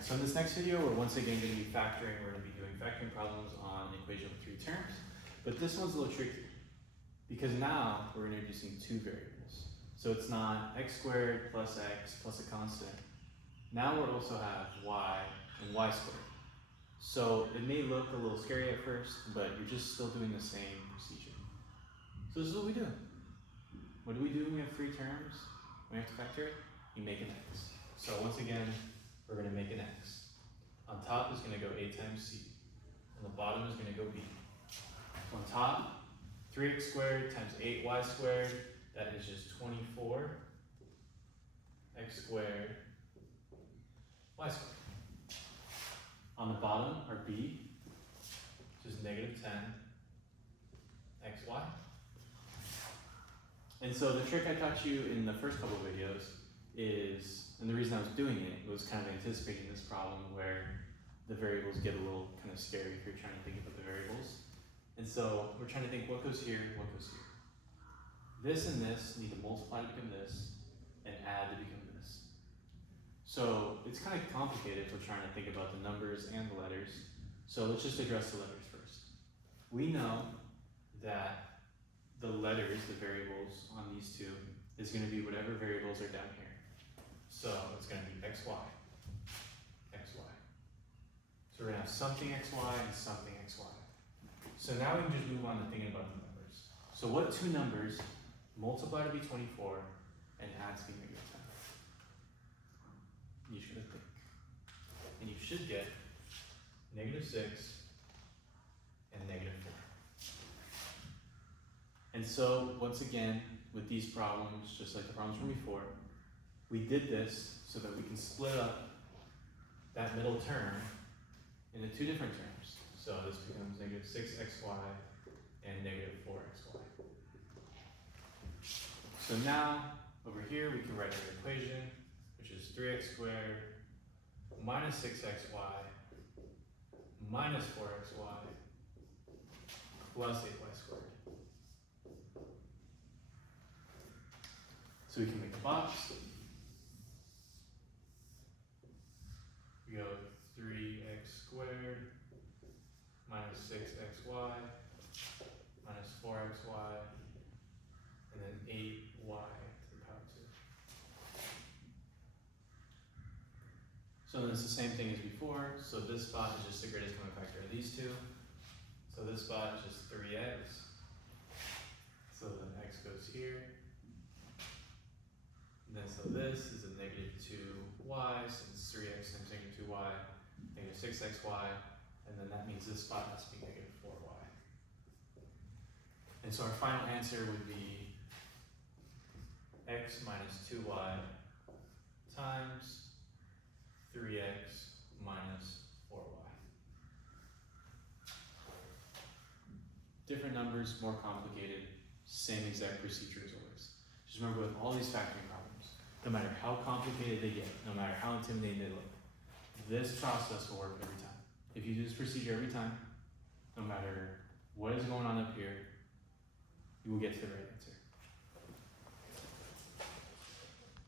Alright, so in this next video, we're once again going to be factoring. We're going to be doing factoring problems on an equation with 3 terms. But this one's a little tricky because now we're introducing 2 variables. So it's not x squared plus x plus a constant. Now we also have y and y squared. So it may look a little scary at first, but you're just still doing the same procedure. So this is what we do. What do? When we have 3 terms, we have to factor it, you make an x. So once again, we're going to make an x. On top is going to go a times c. On the bottom is going to go b. So on top, 3x squared times 8y squared, that is just 24 x squared y squared. On the bottom are b, which is negative 10 xy. And so the trick I taught you in the first couple of videos is, and the reason I was doing it was kind of anticipating this problem where the variables get a little kind of scary if you're trying to think about the variables. And so we're trying to think what goes here, what goes here. This and this need to multiply to become this, and add to become this. So it's kind of complicated if we're trying to think about the numbers and the letters. So let's just address the letters first. We know that the letters, the variables on these 2, is going to be whatever variables are down here. So it's going to be xy, xy. So we're going to have something xy and something xy. So now we can just move on to thinking about the numbers. So what 2 numbers multiply to be 24 and add to be negative 10? You should think. And you should get negative 6 and negative 4. And so once again, with these problems, just like the problems from before, we did this so that we can split up that middle term into 2 different terms. So this becomes negative 6xy and negative 4xy. So now, over here, we can write our equation, which is 3x squared minus 6xy minus 4xy plus 8y squared. So we can make a box. We go 3x squared minus 6xy minus 4xy and then 8y to the power 2. So then it's the same thing as before. So this spot is just the greatest common factor of these 2. So this spot is just 3x. So then x goes here. And then so this is a negative 2y, since 3x times negative 2y, negative 6xy, and then that means this spot has to be negative 4y. And so our final answer would be x minus 2y times 3x minus 4y. Different numbers, more complicated, same exact procedure as always. Just remember, with all these factoring problems, no matter how complicated they get, no matter how intimidating they look, this process will work every time. If you do this procedure every time, no matter what is going on up here, you will get to the right answer.